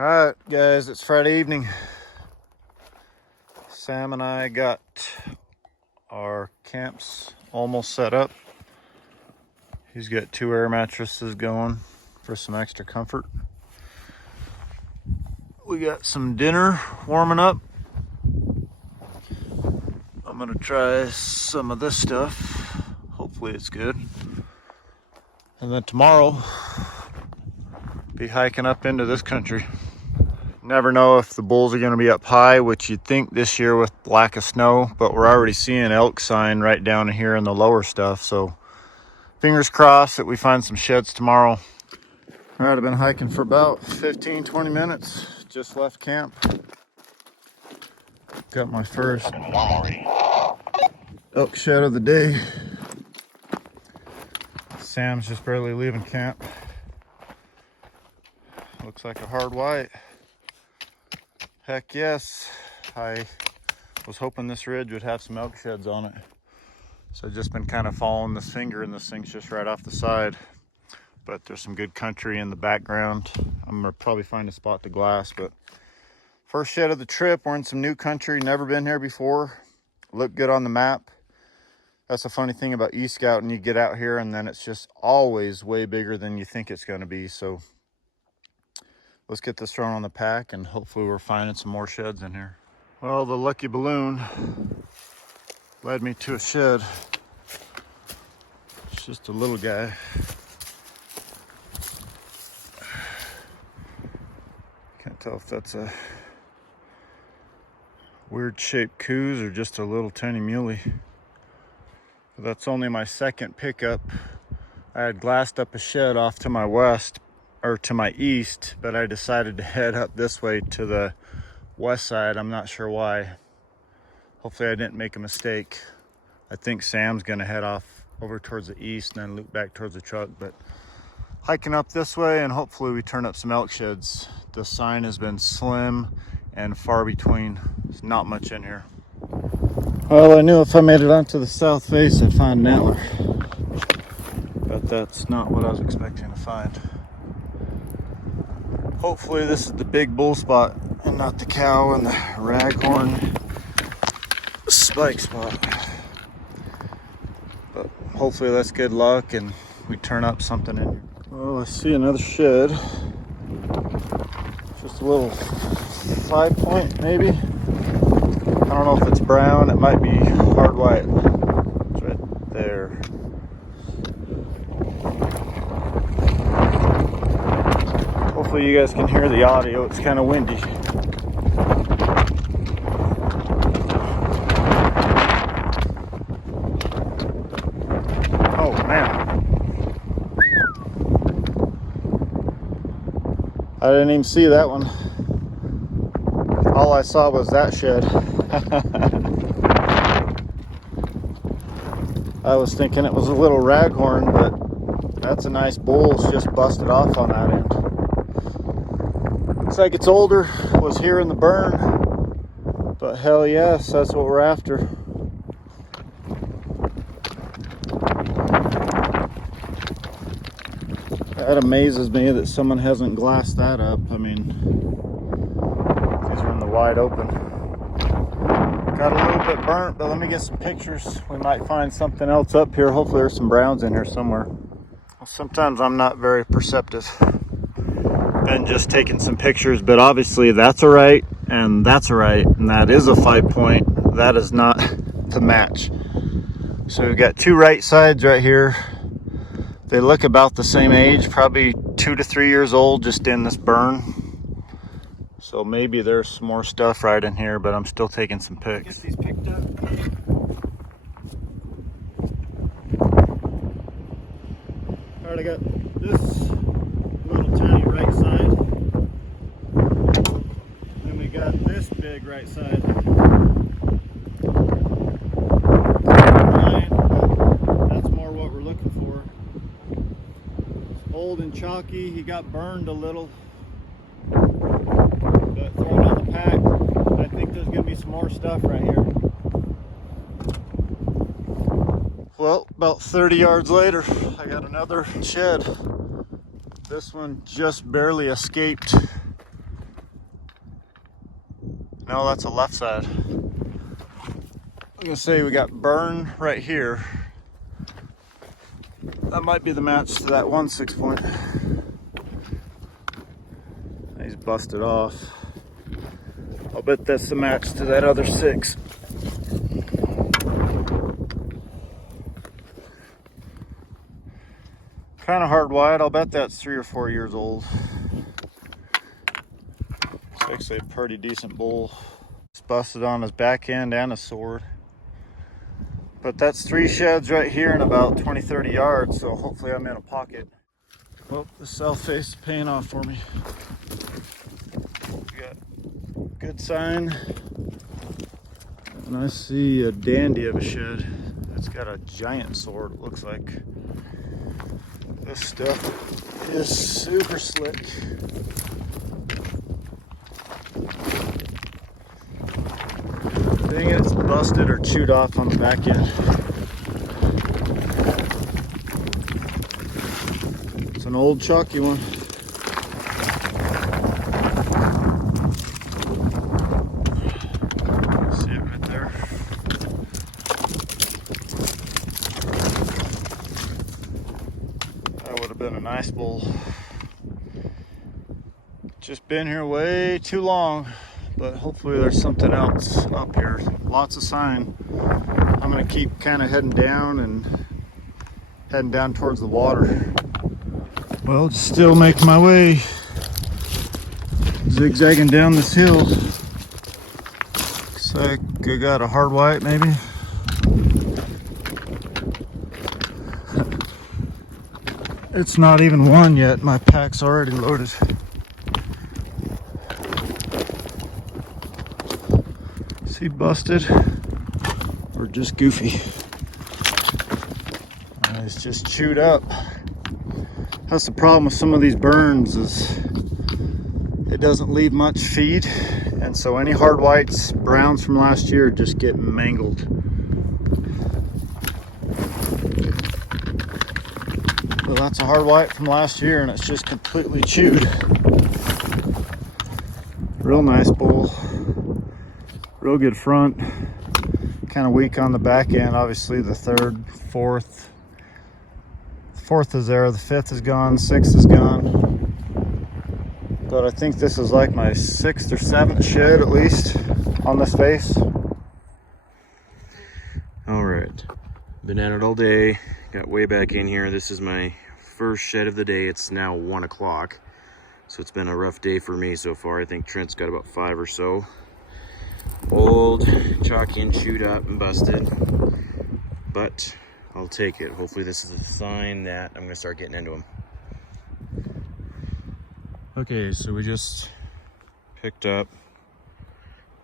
Alright guys, it's Friday evening. Sam and I got our camps almost set up. He's got 2 air mattresses going for some extra comfort. We got some dinner warming up. I'm gonna try some of this stuff. Hopefully it's good. And then tomorrow, be hiking up into this country. Never know if the bulls are going to be up high, which you'd think this year with lack of snow, but we're already seeing elk sign right down here in the lower stuff. So fingers crossed that we find some sheds tomorrow. All right, I've been hiking for about 15-20 minutes. Just left camp. Got my first elk shed of the day. Sam's just barely leaving camp. Looks like a hard white. Heck yes. I was hoping this ridge would have some elk sheds on it. So I've just been kind of following this finger, and this thing's just right off the side. But there's some good country in the background. I'm gonna probably find a spot to glass, but first shed of the trip. We're in some new country, never been here before. Looked good on the map. That's the funny thing about e-scout, and you get out here and then it's just always way bigger than you think it's gonna be. So let's get this thrown on the pack, and hopefully we're finding some more sheds in here. Well, the lucky balloon led me to a shed. It's just a little guy. Can't tell if that's a weird shaped Coues or just a little tiny muley. But that's only my second pickup. I had glassed up a shed off to my west, or to my east, but I decided to head up this way to the west side. I'm not sure why. Hopefully I didn't make a mistake. I think Sam's gonna head off over towards the east and then loop back towards the truck, but hiking up this way and hopefully we turn up some elk sheds. The sign has been slim and far between. There's not much in here. Well, I knew if I made it onto the south face I'd find an antler, but that's not what I was expecting to find. Hopefully this is the big bull spot and not the cow and the raghorn spike spot. But hopefully that's good luck and we turn up something in here. Well, I see another shed. Just a little 5-point maybe. I don't know if it's brown, it might be hard white. It's right there. Hopefully you guys can hear the audio, it's kind of windy. Oh man. I didn't even see that one. All I saw was that shed. I was thinking it was a little raghorn, but that's a nice bull. It's just busted off on that end. Looks like it's older, was here in the burn, but hell yes, that's what we're after. That amazes me that someone hasn't glassed that up. I mean, these are in the wide open. Got a little bit burnt, but let me get some pictures. We might find something else up here. Hopefully there's some browns in here somewhere. Well, sometimes I'm not very perceptive. Been just taking some pictures, but obviously that's a right and that's a right, and that is a 5-point. That is not the match. So we've got 2 right sides right here. They look about the same age, probably 2 to 3 years old, just in this burn. So maybe there's some more stuff right in here, but I'm still taking some pics. Get these picked up. All right, I got this little tiny right side. Then we got this big right side. That's more what we're looking for. Old and chalky, he got burned a little, but throw it on the pack. I think there's gonna be some more stuff right here. Well, about 30 yards later, I got another shed. This one just barely escaped No, that's a left side. I'm gonna say we got burn right here. That might be the match to that one 6-point. He's busted off. I'll bet that's the match to that other 6. Kind of hard wide. I'll bet that's 3 or 4 years old. It's actually a pretty decent bull. It's busted on his back end and his sword. But that's 3 sheds right here in about 20-30 yards, so hopefully I'm in a pocket. Well, the south face is paying off for me. We got good sign. And I see a dandy of a shed. It's got a giant sword, it looks like. This stuff is super slick. Dang it, it's busted or chewed off on the back end. It's an old chalky one. See it right there. That would have been a nice bull. Just been here way too long. But hopefully there's something else up here. Lots of sign. I'm gonna keep kind of heading down towards the water. Well, just still making my way, zigzagging down this hill. Looks like I got a hard white maybe. It's not even one yet. My pack's already loaded. Is he busted or just goofy? He's just chewed up. That's the problem with some of these burns, is it doesn't leave much feed, and so any hard whites, browns from last year just get mangled. So that's a hard white from last year and it's just completely chewed. Real nice bull. Real good front, kind of weak on the back end. Obviously the 3rd, 4th. The 4th is there, the 5th is gone, 6th is gone. But I think this is like my 6th or 7th shed at least on this face. All right, been at it all day, got way back in here. This is my first shed of the day. It's now 1 o'clock, so it's been a rough day for me so far. I think Trent's got about 5 or so. Old, chalky and chewed up and busted, but I'll take it. Hopefully this is a sign that I'm gonna start getting into them. Okay, so we just picked up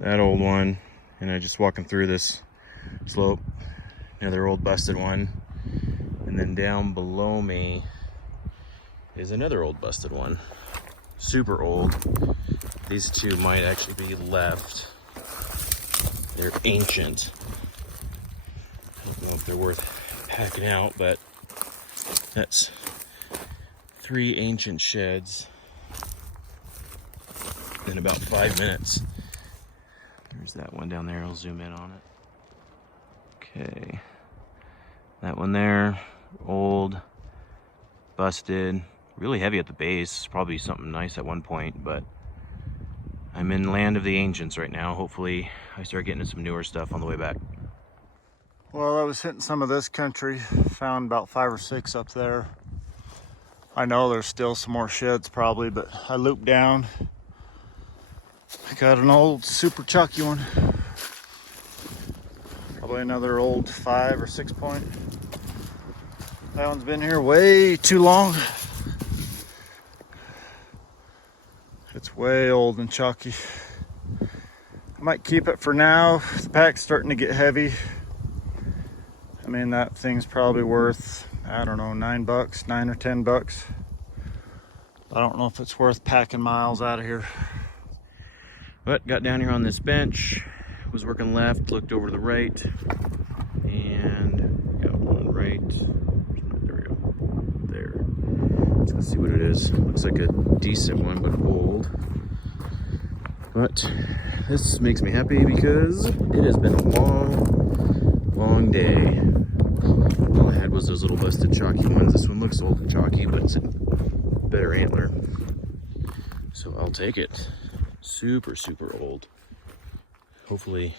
that old one, and I just walking through this slope, another old busted one, and then down below me is another old busted one, super old. These 2 might actually be left. They're ancient. I don't know if they're worth packing out, but that's 3 ancient sheds in about 5 minutes. There's that one down there. I'll zoom in on it. Okay. That one there, old, busted, really heavy at the base. Probably something nice at one point, but I'm in land of the ancients right now. Hopefully I start getting into some newer stuff on the way back. Well, I was hitting some of this country, found about 5 or 6 up there. I know there's still some more sheds probably, but I looped down. I got an old super chalky one. Probably another old 5 or 6 point. That one's been here way too long. It's way old and chalky. I might keep it for now. The pack's starting to get heavy. I mean, that thing's probably worth, I don't know, $9, $9 or $10. I don't know if it's worth packing miles out of here. But got down here on this bench, was working left, looked over to the right, and got one right. There we go. There. Let's see what it is. Looks like a decent one, but old. But this makes me happy because it has been a long day. All I had was those little busted chalky ones. This one looks a little chalky, but it's a better antler. So I'll take it. Super old. Hopefully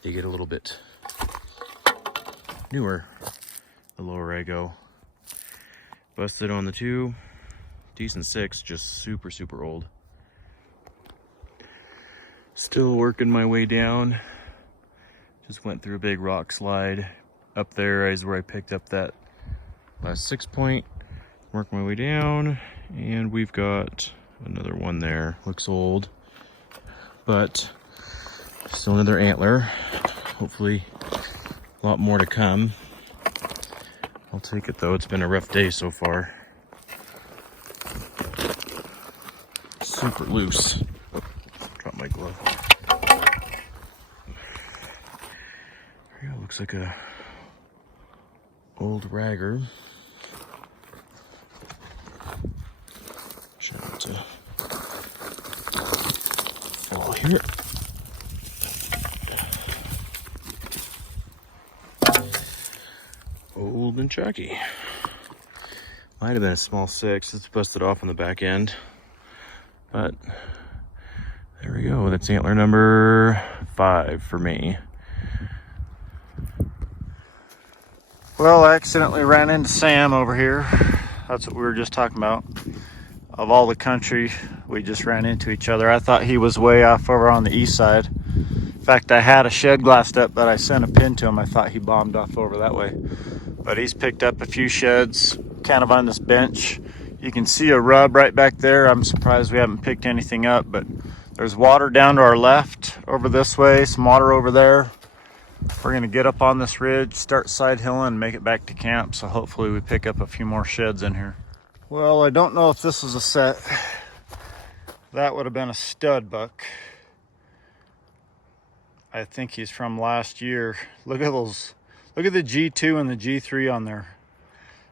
they get a little bit newer the lower I go. Busted on the 2, decent 6, just super old. Still working my way down. Just went through a big rock slide. Up there is where I picked up that last 6 point. Work my way down, and we've got another one there. Looks old, but still another antler. Hopefully a lot more to come. I'll take it though. It's been a rough day so far. Super loose. Oh, dropped my glove. Here, looks like a old ragger. Try not to fall here. Old and chalky. Might have been a small 6. It's busted off on the back end. But there we go. That's antler number 5 for me. Well, I accidentally ran into Sam over here. That's what we were just talking about. Of all the country, we just ran into each other. I thought he was way off over on the east side. In fact, I had a shed glassed up, but I sent a pin to him. I thought he bombed off over that way. But he's picked up a few sheds kind of on this bench. You can see a rub right back there. I'm surprised we haven't picked anything up, but there's water down to our left over this way, some water over there. We're gonna get up on this ridge, start side hilling, and make it back to camp. So hopefully we pick up a few more sheds in here. Well, I don't know if this is a set. That would have been a stud buck. I think he's from last year. Look at those. Look at the G2 and the G3 on there.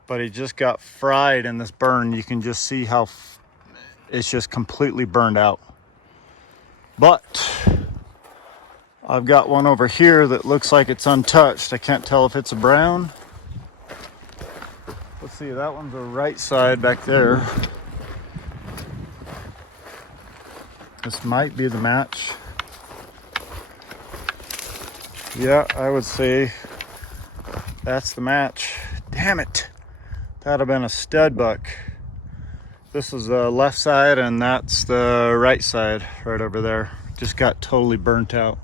But he just got fried in this burn. You can just see how it's just completely burned out. But I've got one over here that looks like it's untouched. I can't tell if it's a brown. Let's see, that one's the right side back there. This might be the match. Yeah, I would say that's the match. Damn it. That'd have been a stud buck. This is the left side and that's the right side right over there. Just got totally burnt out.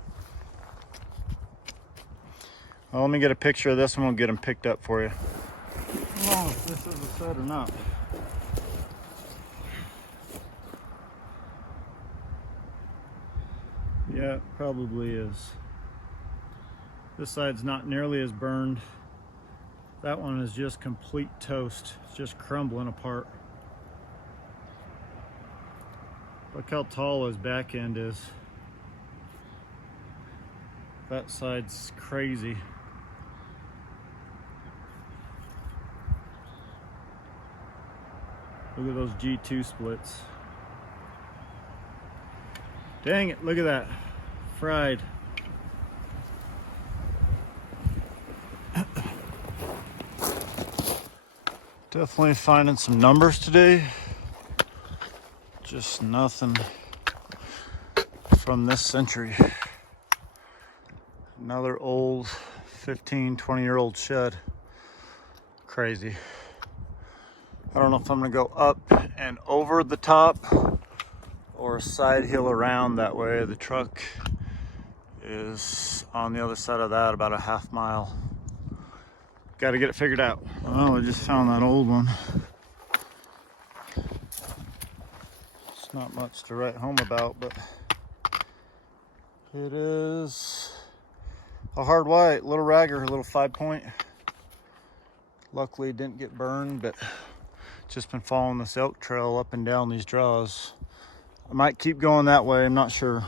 Well, let me get a picture of this and we'll get them picked up for you. I don't know if this is a set or not. Yeah, it probably is. This side's not nearly as burned. That one is just complete toast. It's just crumbling apart. Look how tall his back end is. That side's crazy. Look at those G2 splits. Dang it, look at that. Fried. Definitely finding some numbers today. Just nothing from this century. Another old 15, 20-year-old shed. Crazy. I don't know if I'm gonna go up and over the top or side hill around that way. The truck is on the other side of that, about a half mile. Got to get it figured out. Well, I just found that old one. It's not much to write home about, but it is a hard white, little ragger, a little 5-point. Luckily it didn't get burned, but just been following this elk trail up and down these draws. I might keep going that way, I'm not sure.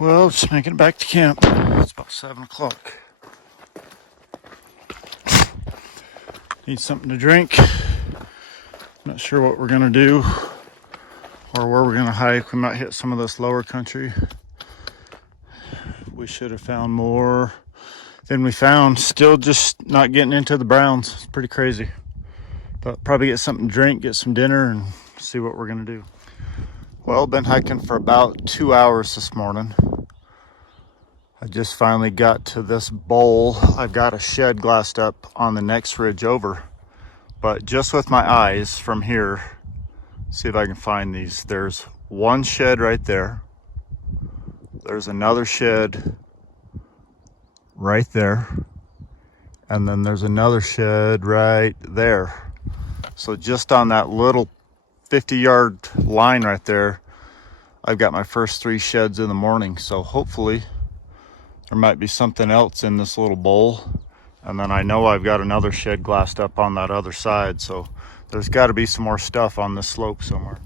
Well, just making it back to camp. It's about 7 o'clock. Need something to drink. Not sure what we're gonna do or where we're gonna hike. We might hit some of this lower country. We should have found more than we found. Still just not getting into the browns. It's pretty crazy. But probably get something to drink, get some dinner, and see what we're gonna do. Well, been hiking for about 2 hours this morning. I just finally got to this bowl. I've got a shed glassed up on the next ridge over. But just with my eyes from here, see if I can find these. There's one shed right there. There's another shed right there. And then there's another shed right there. So just on that little 50-yard line right there, I've got my first 3 sheds in the morning. So hopefully there might be something else in this little bowl. And then I know I've got another shed glassed up on that other side. So there's got to be some more stuff on this slope somewhere.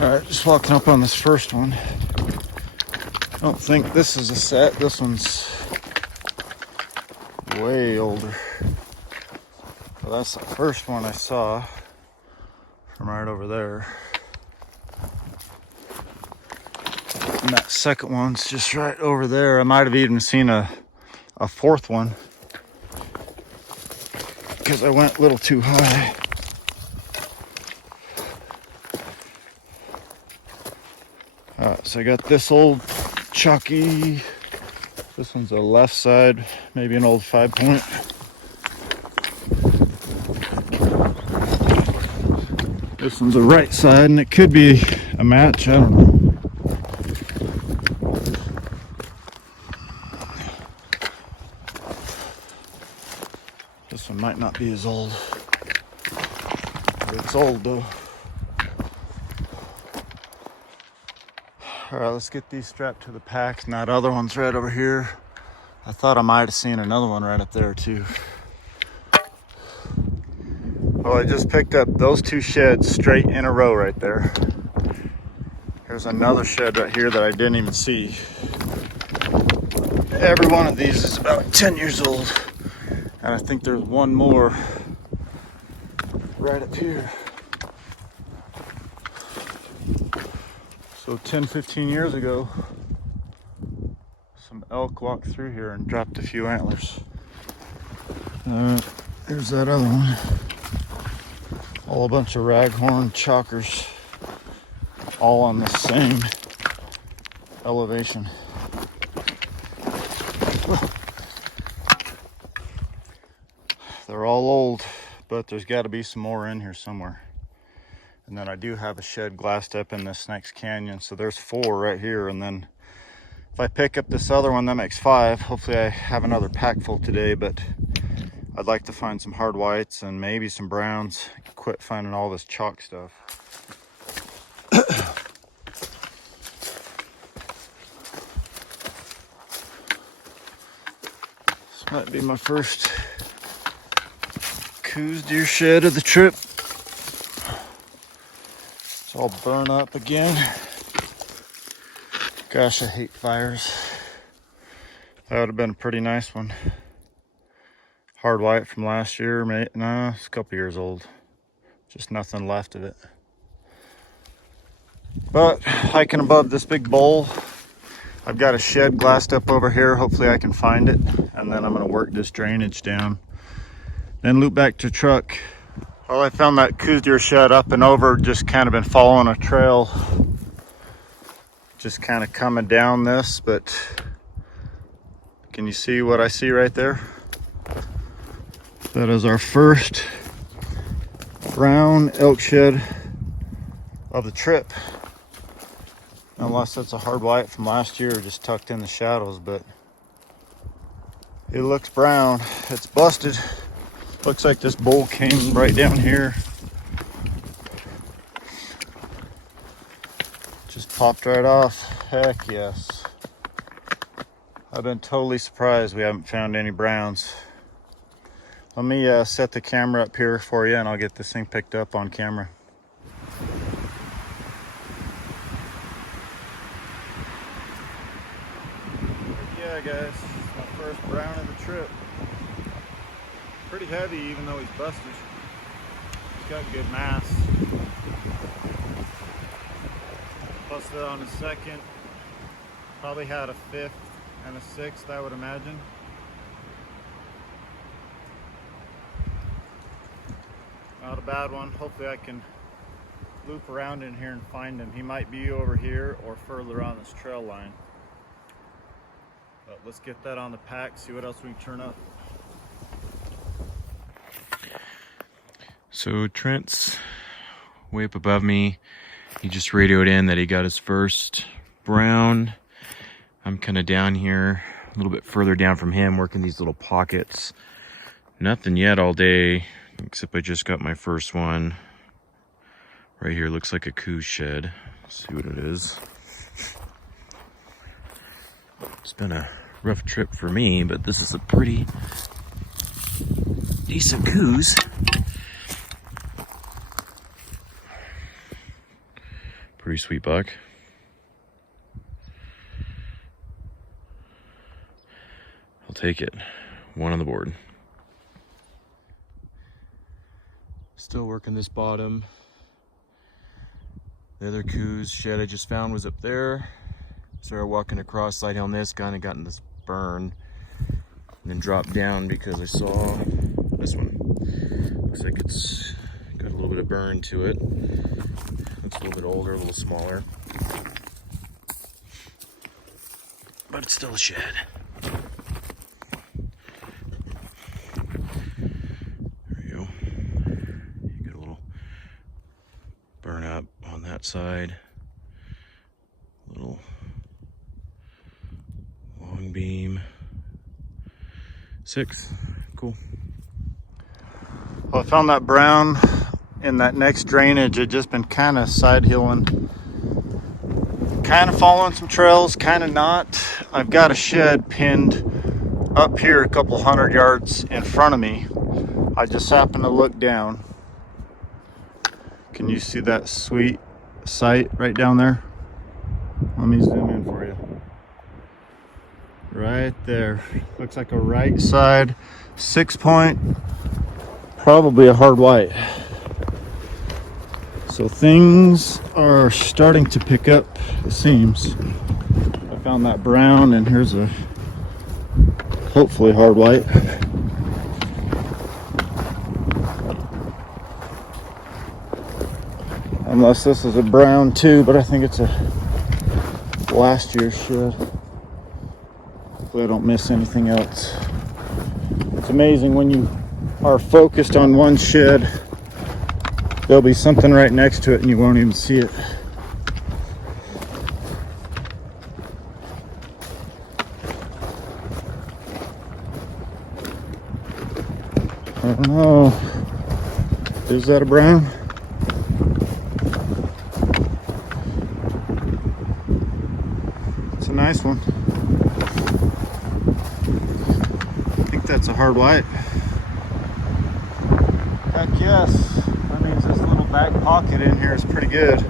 All right, just walking up on this first one. I don't think this is a set. This one's way older. Well, that's the first one I saw from right over there. And that second one's just right over there. I might have even seen a fourth one because I went a little too high. So I got this old chalky. This one's a left side, maybe an old 5-point. This one's a right side, and it could be a match. I don't know. This one might not be as old. It's old though. All right, let's get these strapped to the pack. And that other one's right over here. I thought I might have seen another one right up there too. Well, I just picked up those 2 sheds straight in a row right there. There's another shed right here that I didn't even see. Every one of these is about 10 years old. And I think there's one more right up here. So 10, 15 years ago, some elk walked through here and dropped a few antlers. There's that other one. All a bunch of raghorn chalkers, all on the same elevation. They're all old, but there's got to be some more in here somewhere. And then I do have a shed glassed up in this next canyon, so there's 4 right here. And then if I pick up this other one, that makes 5. Hopefully I have another pack full today, but I'd like to find some hard whites and maybe some browns. Quit finding all this chalk stuff. This might be my first Coues deer shed of the trip. It's all burnt up again. Gosh, I hate fires. That would have been a pretty nice one. Hard white from last year, no, it's a couple years old. Just nothing left of it. But hiking above this big bowl, I've got a shed glassed up over here. Hopefully I can find it. And then I'm gonna work this drainage down. Then loop back to truck. Well, I found that Coues deer shed up and over, just kind of been following a trail. Just kind of coming down this, but can you see what I see right there? That is our first brown elk shed of the trip. Unless that's a hard white from last year, just tucked in the shadows, but it looks brown. It's busted. Looks like this bull came right down here. Just popped right off. Heck yes. I've been totally surprised we haven't found any browns. Let me set the camera up here for you and I'll get this thing picked up on camera. Yeah guys, it's my first brown of the trip. Pretty heavy even though he's busted. He's got good mass. Busted on his second. Probably had a fifth and a sixth, I would imagine. Not a bad one. Hopefully I can loop around in here and find him. He might be over here or further on this trail line. But let's get that on the pack, see what else we can turn up. So Trent's way up above me. He just radioed in that he got his first brown. I'm kind of down here, a little bit further down from him, working these little pockets. Nothing yet all day, except I just got my first one. Right here, looks like a Coues shed. Let's see what it is. It's been a rough trip for me, but this is a pretty decent Coues. Pretty sweet buck. I'll take it. One on the board. Still working this bottom. The other Coues shed I just found was up there. Started walking across side hill on this, kind of got in this burn. And then dropped down because I saw this one. Looks like it's got a little bit of burn to it. Looks a little bit older, a little smaller. But it's still a shed. There you go. You get a little burn up on that side. Little long beam. 6. Cool. Well, I found that brown in that next drainage. It just been kind of side hilling, kind of following some trails, kind of not. I've got a shed pinned up here a couple 100 yards in front of me. I just happened to look down. Can you see that sweet sight right down there? Let me zoom in for you. Right there. Looks like a right side 6-point, probably a hard white. So things are starting to pick up, it seems. I found that brown, and here's a hopefully hard white. Unless this is a brown too, but I think it's a last year's shed. Hopefully I don't miss anything else. It's amazing when you are focused on one shed, there'll be something right next to it and you won't even see it. I don't know. Is that a brown? It's a nice one. I think that's a hard white. Heck yes. That means this little back pocket in here is pretty good.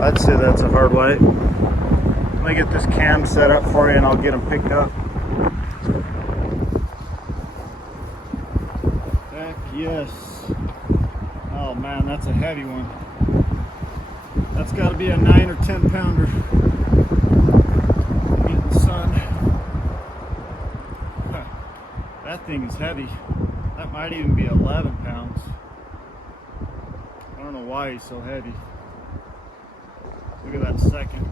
I'd say that's a hard white. Let me get this cam set up for you and I'll get them picked up. Heck yes. Oh man, that's a heavy one. That's got to be a 9 or 10 pounder. Get the sun. Huh. That thing is heavy. That might even be 11 pounds. I don't know why he's so heavy. Look at that second.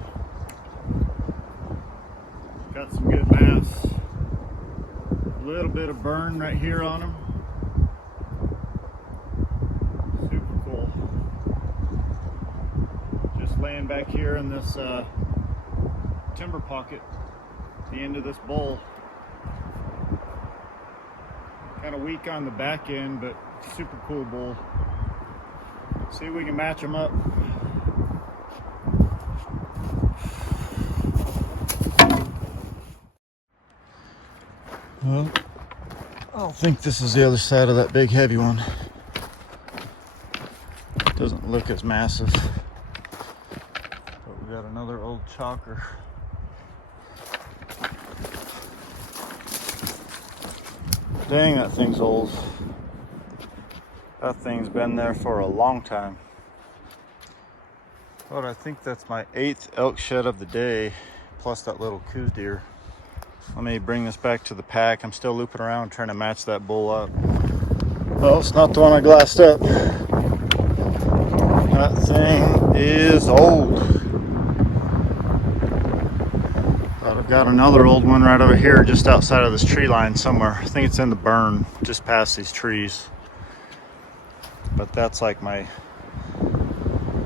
Got some good mass. A little bit of burn right here on him. Super cool. Just laying back here in this timber pocket, the end of this bowl. Kind of weak on the back end, but super cool bowl. See if we can match them up. Well, I don't think this is the other side of that big heavy one. Doesn't look as massive. But we got another old chalker. Dang, that thing's old. That thing's been there for a long time. But I think that's my 8th elk shed of the day, plus that little Coues deer. Let me bring this back to the pack. I'm still looping around trying to match that bull up. Well, it's not the one I glassed up. That thing is old. But I've got another old one right over here just outside of this tree line somewhere. I think it's in the burn just past these trees. But that's like my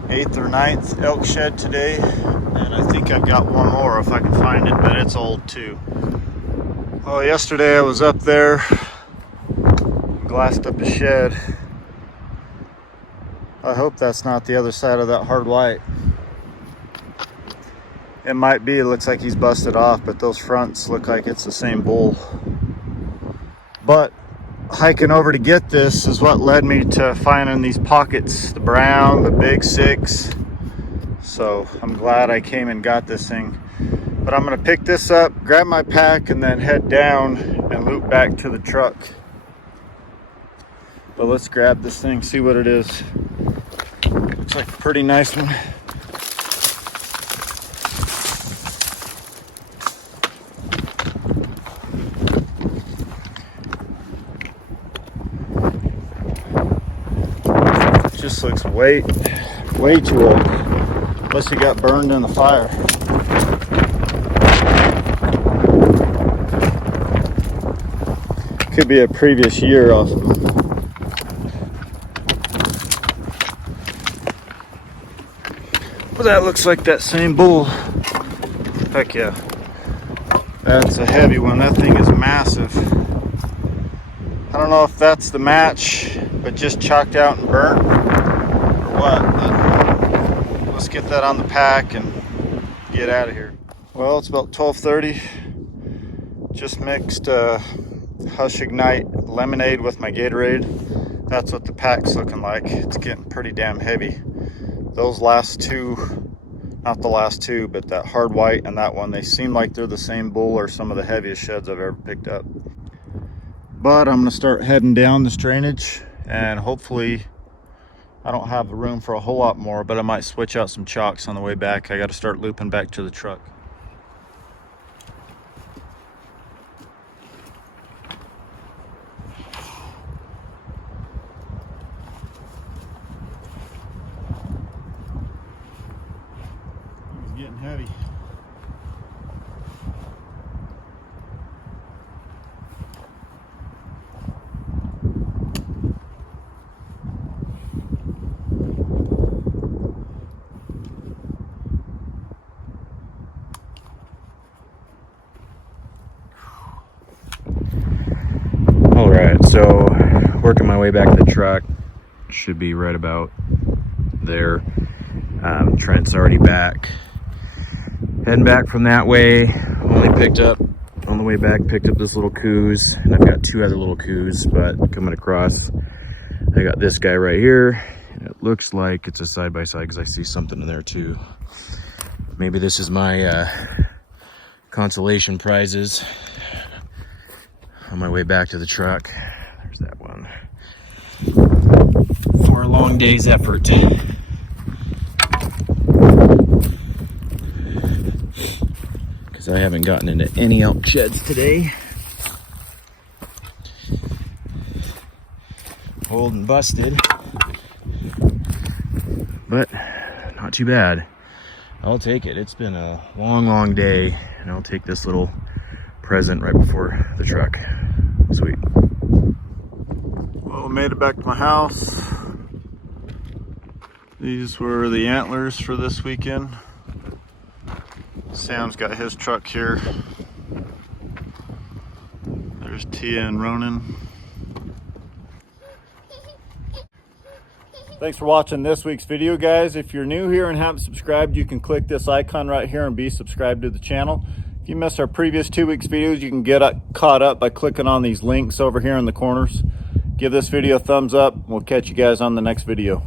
8th or 9th elk shed today. And I think I've got one more if I can find it, but it's old too. Well, yesterday I was up there, glassed up a shed. I hope that's not the other side of that hard white. It might be. It looks like he's busted off, but those fronts look like it's the same bull. But hiking over to get this is what led me to finding these pockets, the brown, the big 6. So I'm glad I came and got this thing. But I'm gonna pick this up, grab my pack, and then head down and loop back to the truck. But let's grab this thing, see what it is. Looks like a pretty nice one. Just looks way too old, unless he got burned in the fire. Could be a previous year off. Well, that looks like that same bull. Heck yeah. That's a heavy one. That thing is massive. I don't know if that's the match, but just chalked out and burnt, or what. But let's get that on the pack and get out of here. Well, it's about 12:30. Just mixed Hush Ignite lemonade with my Gatorade. That's what the pack's looking like. It's getting pretty damn heavy. Those last two, not the last two, but that hard white and that one, they seem like they're the same bull or some of the heaviest sheds I've ever picked up. But I'm gonna start heading down this drainage, and hopefully I don't have the room for a whole lot more, but I might switch out some chalks on the way back. I got to start looping back to the truck. It's getting heavy. So working my way back to the truck, should be right about there. Trent's already back. Heading back from that way, only picked up, on the way back, picked up this little Coues, and I've got 2 other little Coues, but coming across, I got this guy right here, and it looks like it's a side-by-side because I see something in there too. Maybe this is my consolation prizes on my way back to the truck. There's that one. For a long day's effort. Because I haven't gotten into any elk sheds today. Old and busted. But not too bad. I'll take it. It's been a long day, and I'll take this little present right before the truck. Sweet. Well, made it back to my house. These were the antlers for this weekend. Sam's got his truck here. There's Tia and Ronan. Thanks for watching this week's video, guys. If you're new here and haven't subscribed, you can click this icon right here and be subscribed to the channel. If you missed our previous 2 weeks videos, you can get caught up by clicking on these links over here in the corners. Give this video a thumbs up. We'll catch you guys on the next video.